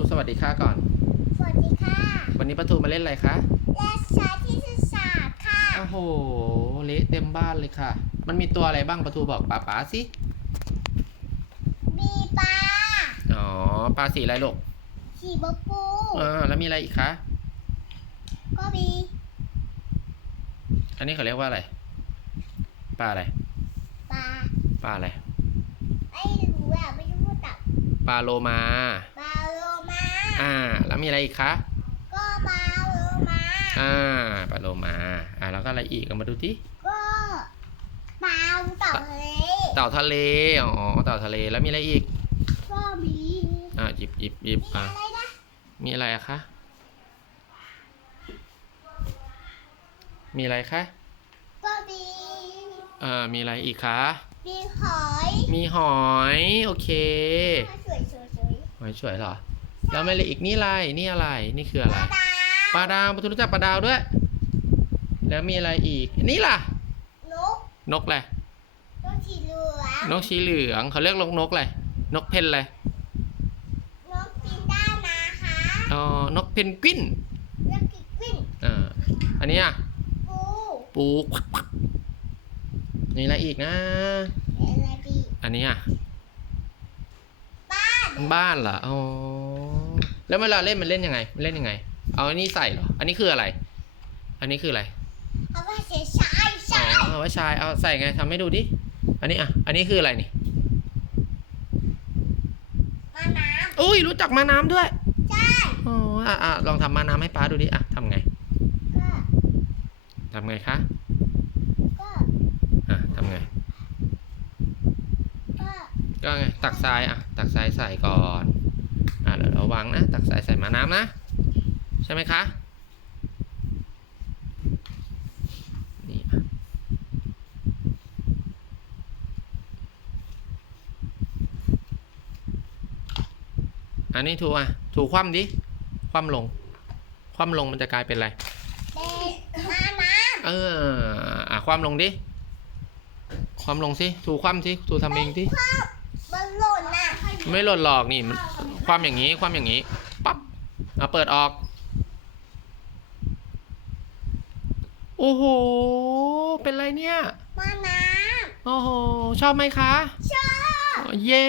ทูสวัสดีค่ะก่อน สวัสดีค่ะ วันนี้ปะทูมาเล่นอะไรคะและชาที่ศึกษาสตร์ค่ะโอ้โหเละเต็มบ้านเลยค่ะ มันมีตัวอะไรบ้างปะทูบอกป้าป๋าสิมีปลาอ๋อปลาสีอะไรลูกสีบปูอ่าแล้วมีอะไรอีกคะก็มีอันนี้เขาเรียกว่าอะไรปลาอะไรปลาปลาอะไรไอ้หนูอะไม่รู้จักปลาโลมาปลาโลมา อ่า แล้วมีอะไรอีกคะก็ปลาโลมาอ่าปลาโลมา อ่าแล้วก็อะไรอีกเอามาดูที่ก็ปลาเต่าทะเลเต่าทะเลอ๋อเต่าทะเลแล้วมีอะไรอีกก็มีอ่าหยิบหยิบหยิบมีอ่าอะไรนะมีอะไรอะคะมีอะไรคะก็มีเอ่อมีอะไรอีกคะมีหอย มีหอย โอเคสวยสวยสวยหอยสวยเหรอ แล้วไม่เลยอีกนี่อะไรนี่อะไรนี่คืออะไรปลาดาวปลาดาวปะทูรู้จักปลาดาวด้วย แล้วมีอะไรอีก นี่ล่ะ นก นกอะไรนกสีเหลืองนกสีเหลืองเขาเรียกนกนกอะไรนกเพนอะไรนกกินได้นะคะอ๋อนกเพนกวินนกกินกวินอ่าอันนี้อะปูปูนี่อะไรอีกนะอะไรดีอันนี้อะบ้านบ้านเหรออ๋อ แล้วเวลาเล่นมันเล่นยังไง มันเล่นยังไง เอาอันนี้ใส่เหรอ อันนี้คืออะไร อันนี้คืออะไร เอาไว้เสียชายอ๋ชาอยเอาไว้ชายเอาใส่ไงทำให้ดูดิ อันนี้อะ อันนี้คืออะไรนี่ มาน้อุ้ยรู้จักมาน้ำด้วยำใช่อ๋ออะอะลองทำมาน้ำให้ป้าดูดิ อะทำไง ก็ทำไงคะ ก็อะทำไง ก็ ก็ไง ตักทรายอะ ตักทรายใส่ก่อน อะเดี๋ยวระวังนะตักทรายใส่มาน้ำนะ ใช่ไหมคะนี่อะอันนี้ถูอะถูคว่ำดิคว่ำลง คว่ำลงมันจะกลายเป็นอะไรเด็กมาน้เอออะคว่ำลงดิ คว่ำลงสิถูคว่ำสิถูำทำเองดิ ข้าวมันหล่นน่ะ ไม่หล่นหลอกนี่มันความอย่างนี้ความอย่างนี้ปั๊บเอาเปิดออก โอ้โห เป็นไรเนี่ยมาน้โอ้โห ชอบไหมคะำชอบ เย้